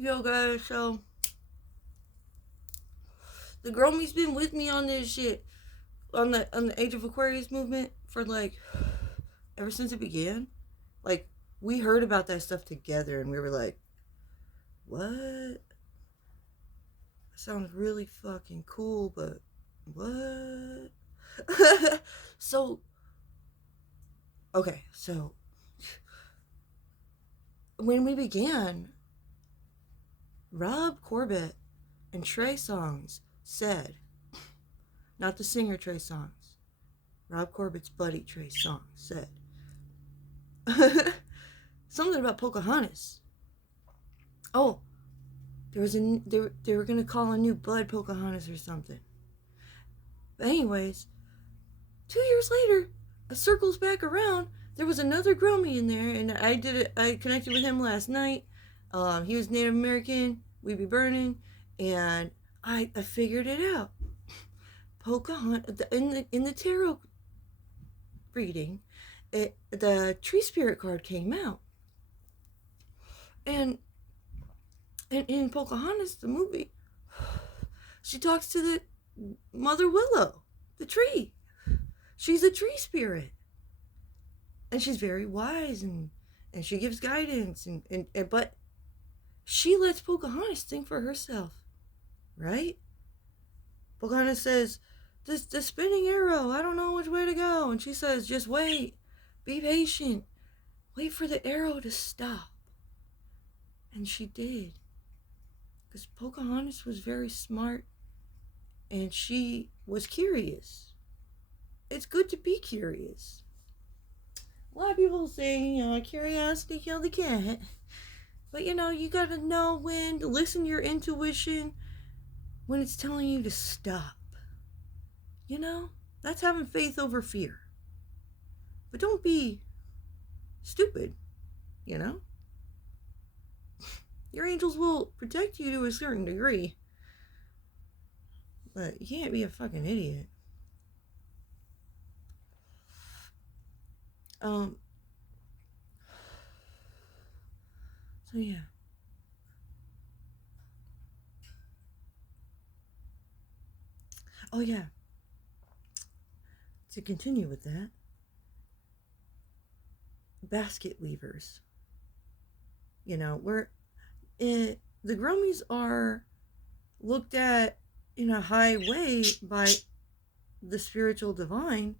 Yo, guys, so the Growmies been with me on this shit on the Age of Aquarius movement for like ever since it began. Like we heard about that stuff together, and we were like, "What? That sounds really fucking cool, but what?" so so when we began, Rob Corbett and Trey Songs said, not the singer Trey Songs, Rob Corbett's buddy Trey Songs said something about Pocahontas. Oh, they were gonna call a new bud Pocahontas or something. But anyways, 2 years later, it circles back around. There was another Gromie in there, and I did it. I connected with him last night. He was Native American. We be burning, and I figured it out. Pocahontas in the tarot reading, the tree spirit card came out, and in Pocahontas the movie, she talks to the Mother Willow, the tree. She's a tree spirit, and she's very wise, and she gives guidance, and but she lets Pocahontas think for herself, right? Pocahontas says, the spinning arrow, I don't know which way to go. And she says, just wait. Be patient. Wait for the arrow to stop. And she did. Because Pocahontas was very smart. And she was curious. It's good to be curious. A lot of people say, curiosity killed the cat. But, you gotta know when to listen to your intuition when it's telling you to stop. That's having faith over fear. But don't be stupid, Your angels will protect you to a certain degree. But you can't be a fucking idiot. So yeah. Oh yeah. To continue with that, basket weavers. The Grommies are looked at in a high way by the spiritual divine.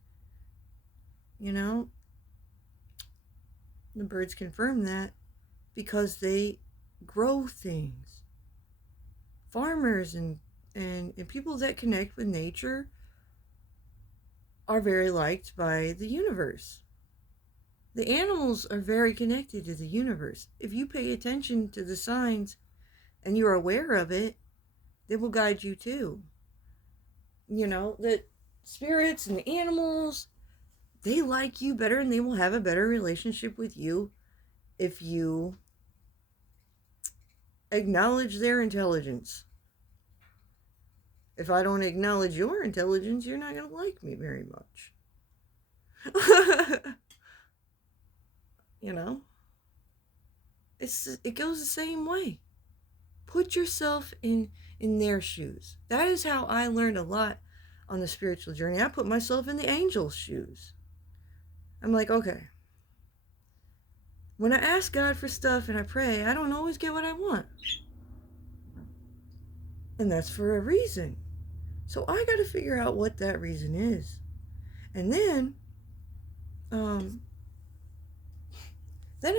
The birds confirm that because they grow things. Farmers and people that connect with nature are very liked by the universe. The animals are very connected to the universe. If you pay attention to the signs and you're aware of it, they will guide you too. The spirits and the animals, they like you better and they will have a better relationship with you if you acknowledge their intelligence. If I don't acknowledge your intelligence, you're not going to like me very much. It goes the same way. Put yourself in their shoes. That is how I learned a lot on the spiritual journey. I put myself in the angel's shoes. I'm like, okay, when I ask God for stuff and I pray, I don't always get what I want. And that's for a reason. So I got to figure out what that reason is. And then I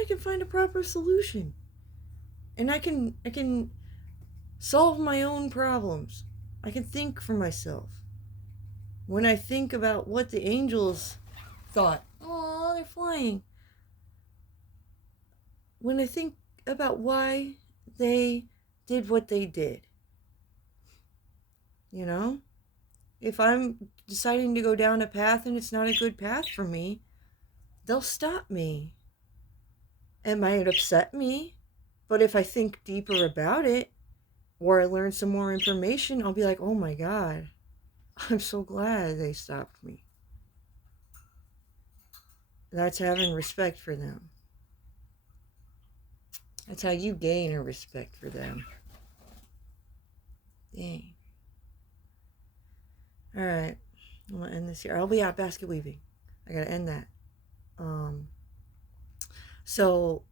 can find a proper solution. And I can solve my own problems. I can think for myself. When I think about what the angels thought, oh, they're flying. When I think about why they did what they did, if I'm deciding to go down a path and it's not a good path for me, they'll stop me. It might upset me, but if I think deeper about it, or I learn some more information, I'll be like, oh my God, I'm so glad they stopped me. That's having respect for them. That's how you gain a respect for them. Dang. Alright. I'm going to end this here. I'll be out basket weaving. I got to end that. So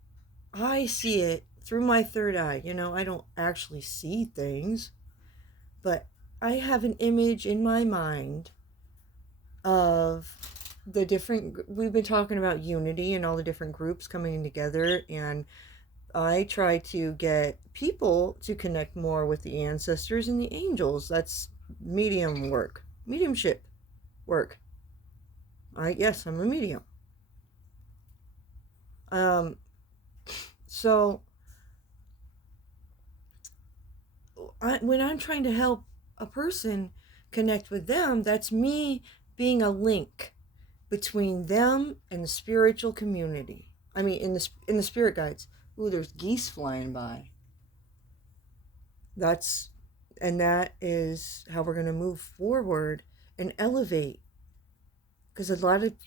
I see it through my third eye. You know, I don't actually see things, but I have an image in my mind of the different, we've been talking about unity and all the different groups coming together, and I try to get people to connect more with the ancestors and the angels. That's mediumship work. Yes, I'm a medium. So when I'm trying to help a person connect with them, that's me being a link between them and the spiritual community. I mean, in the spirit guides. Ooh, there's geese flying by. That is how we're going to move forward and elevate. Because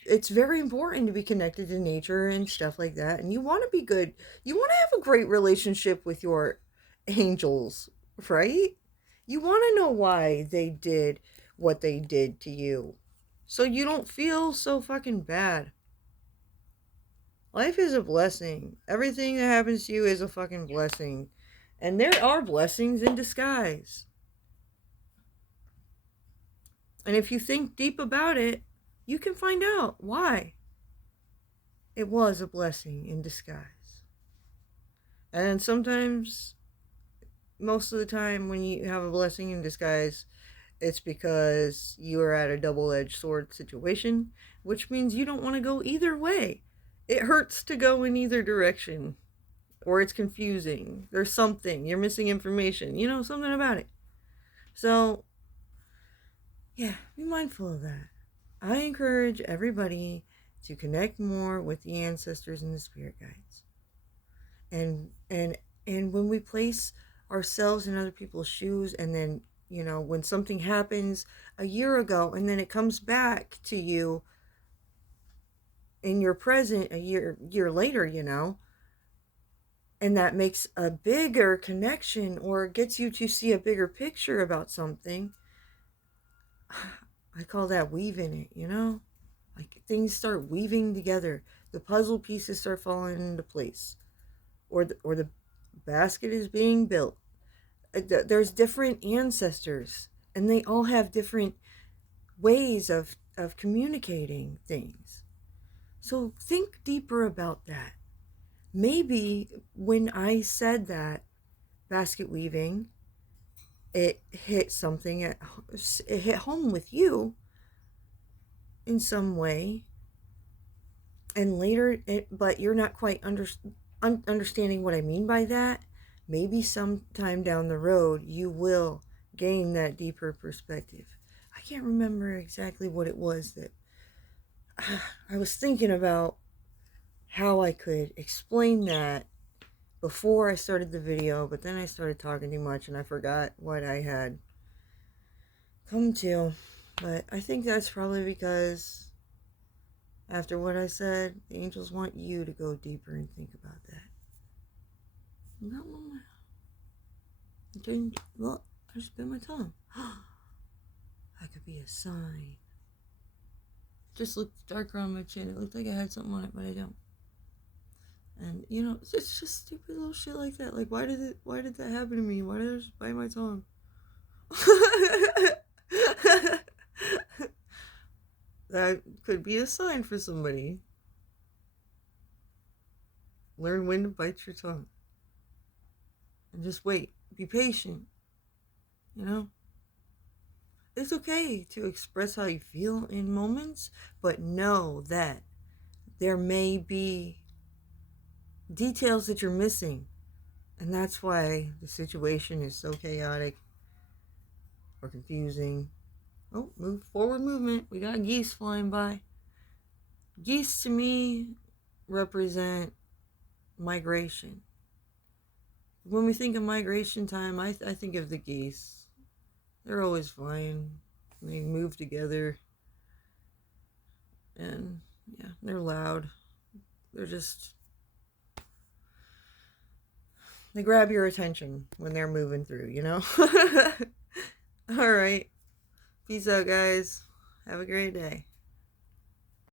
it's very important to be connected to nature and stuff like that. And you want to be good. You want to have a great relationship with your angels, right? You want to know why they did what they did to you, so you don't feel so fucking bad. Life is a blessing. Everything that happens to you is a fucking blessing. And there are blessings in disguise. And if you think deep about it, you can find out why it was a blessing in disguise. And sometimes, most of the time, when you have a blessing in disguise, it's because you are at a double-edged sword situation, which means you don't want to go either way. It hurts to go in either direction, or it's confusing. There's something. You're missing information. You know, something about it. So, yeah, be mindful of that. I encourage everybody to connect more with the ancestors and the spirit guides. And when we place ourselves in other people's shoes, and then, you know, when something happens a year ago and then it comes back to you in your present a year later, you know, and that makes a bigger connection or gets you to see a bigger picture about something, I call that weaving it, you know? Like things start weaving together. The puzzle pieces start falling into place. Or the basket is being built. There's different ancestors, and they all have different ways of communicating things. So think deeper about that. Maybe when I said that basket weaving, it hit something it hit home with you in some way, and later but you're not quite understanding what I mean by that. Maybe sometime down the road you will gain that deeper perspective. I can't remember exactly what it was that I was thinking about, how I could explain that before I started the video, but then I started talking too much and I forgot what I had come to. But I think that's probably because after what I said, the angels want you to go deeper and think about that. Look, I just bit my tongue. That could be a sign. Just looked darker on my chin. It looked like I had something on it, but I don't. And you know, it's just stupid little shit like that. Like, why did that happen to me? Why did I just bite my tongue? That could be a sign for somebody. Learn when to bite your tongue. And just wait. Be patient. You know? It's okay to express how you feel in moments, but know that there may be details that you're missing. And that's why the situation is so chaotic or confusing. Oh, forward movement. We got geese flying by. Geese to me represent migration. When we think of migration time, I think of the geese. They're always flying. They move together. And yeah, they're loud. They're just... They grab your attention when they're moving through, you know? All right. Peace out, guys. Have a great day.